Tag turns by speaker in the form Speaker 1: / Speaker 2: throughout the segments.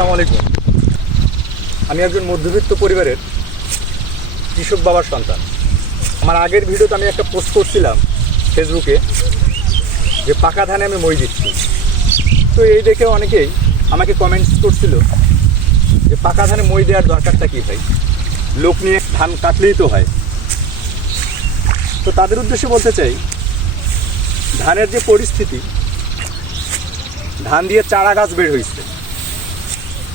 Speaker 1: আসসালামু আলাইকুম। আমি একজন মধ্যবিত্ত পরিবারের কৃষক বাবার সন্তান। আমার আগের ভিডিওতে আমি একটা পোস্ট করছিলাম ফেসবুকে যে পাকা ধানে আমি মই দিচ্ছি। তো এই দেখে অনেকেই আমাকে কমেন্টস করছিল যে পাকা ধানে মই দেওয়ার দরকারটা কী ভাই? লোক নিয়ে ধান কাটলেই তো হয়। তো তাদের উদ্দেশ্যে বলতে চাই, ধানের যে পরিস্থিতি, ধান দিয়ে চারা গাছ বের হয়েছে।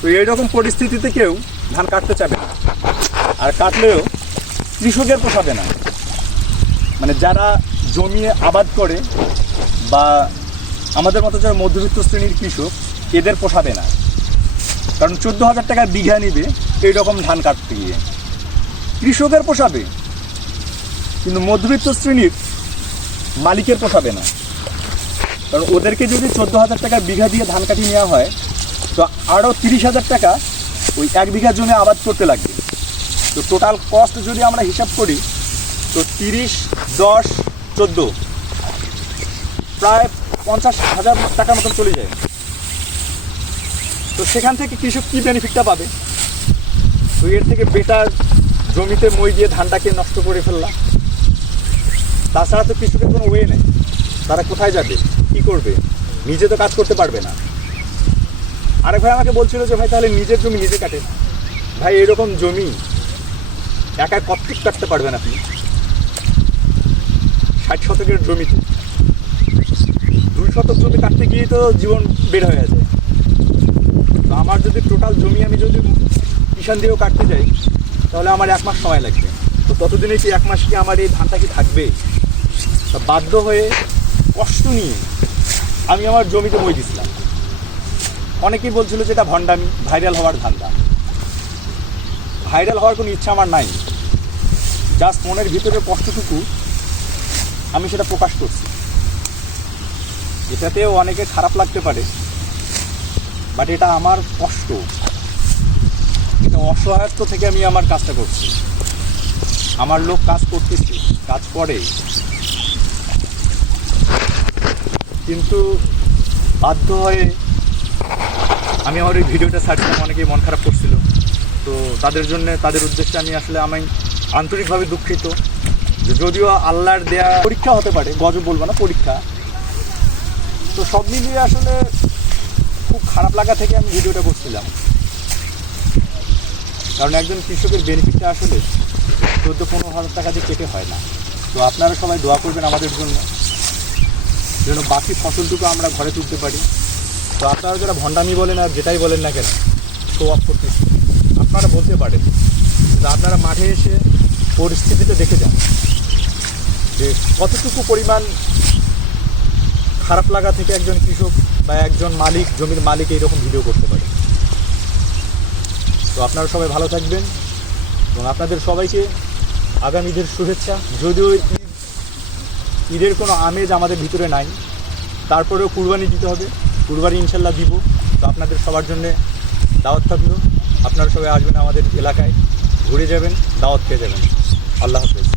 Speaker 1: তো এইরকম পরিস্থিতিতে কেউ ধান কাটতে চাবে না। আর কাটলেও কৃষকের পোষাবে না। মানে যারা জমিয়ে আবাদ করে বা আমাদের মতো যারা মধ্যবিত্ত শ্রেণির কৃষক, এদের পোষাবে না। কারণ চোদ্দ হাজার টাকা বিঘা নিবে এইরকম ধান কাটতে গিয়ে। কৃষকের পোষাবে, কিন্তু মধ্যবিত্ত শ্রেণির মালিকের পোষাবে না। কারণ ওদেরকে যদি চোদ্দ হাজার টাকা বিঘা দিয়ে ধান কাটি নেওয়া হয় তো আরও তিরিশ হাজার টাকা ওই এক বিঘা জমি আবাদ করতে লাগবে। তো টোটাল কস্ট যদি আমরা হিসাব করি, তো তিরিশ, দশ, চোদ্দ, প্রায় পঞ্চাশ হাজার টাকার মতন চলে যায়। তো সেখান থেকে কৃষক কী বেনিফিটটা পাবে? তো এর থেকে বেটার জমিতে মই দিয়ে ধানটাকে নষ্ট করে ফেললাম। তাছাড়া তো কৃষকের কোনো ওয়ে নেই। তারা কোথায় যাবে? কি করবে? নিজে তো কাজ করতে পারবে না। আরেক ভাই আমাকে বলছিল যে, ভাই, তাহলে নিজের জমি নিজে কাটে। ভাই, এরকম জমি একা কত্রিক কাটতে পারবেন আপনি। ষাট শতকের জমিতে। দুই শতক জমি কাটতে গিয়ে তো জীবন বের হয়ে যায়। তো আমার যদি টোটাল জমি আমি যদি কিষান দিয়েও কাটতে যাই, তাহলে আমার এক মাস সময় লাগবে। তো ততদিনে কি এক মাস কি আমার এই ধানটা কি থাকবে? বাধ্য হয়ে কষ্ট নিয়ে আমি আমার জমিতে বই দিছিলাম। অনেকেই বলছিল যে এটা ভণ্ডামি, ভাইরাল হওয়ার ধান্দা। ভাইরাল হওয়ার কোনো ইচ্ছা আমার নাই। জাস্ট মনের ভিতরে কষ্টটুকু আমি সেটা প্রকাশ করছি। এটাতেও অনেকে খারাপ লাগতে পারে, বাট এটা আমার কষ্ট। এটা অসহায়ত্ব থেকে আমি আমার কাজটা করছি। আমার লোক কাজ করতেছে, কাজ করে। কিন্তু বাধ্য হয়ে আমি আমার ওই ভিডিওটা ছাড়ছিলাম অনেকেই মন খারাপ করছিল। তো তাদের জন্য, তাদের উদ্দেশ্যে আমি আসলে আমি আন্তরিকভাবে দুঃখিত। যদিও আল্লাহর দেয়া পরীক্ষা হতে পারে, গজব বলব না, পরীক্ষা। তো সব মিলিয়ে আসলে খুব খারাপ লাগা থেকে আমি ভিডিওটা করছিলাম। কারণ একজন কৃষকের বেনিফিটটা আসলে চোদ্দ পনেরো হাজার টাকা দিয়ে কেটে হয় না। তো আপনারা সবাই দোয়া করবেন আমাদের জন্য, যেন বাকি ফসলটুকু আমরা ঘরে তুলতে পারি। তো আপনারা যারা ভণ্ডামি বলেন আর যেটাই বলেন না কেন শো অফ করতেছি আপনারা বলতে পারেন কিন্তু আপনারা মাঠে এসে পরিস্থিতিটা দেখে যান যে কতটুকু পরিমাণ খারাপ লাগা থেকে একজন কৃষক বা একজন মালিক, জমির মালিক এইরকম ভিডিও করতে পারে। তো আপনারা সবাই ভালো থাকবেন এবং আপনাদের সবাইকে আগামী ঈদের শুভেচ্ছা। যদিও ঈদের কোনো আমেজ আমাদের ভিতরে নাই, তারপরেও কুরবানি দিতে হবে। কুরবানি ইনশাল্লাহ দিব। তো আপনাদের সবার জন্যে দাওয়াত থাকল। আপনারা সবাই আসবেন আমাদের এলাকায়। ঘুরে যাবেন, দাওয়াত খেয়ে যাবেন। আল্লাহ হাফেজ।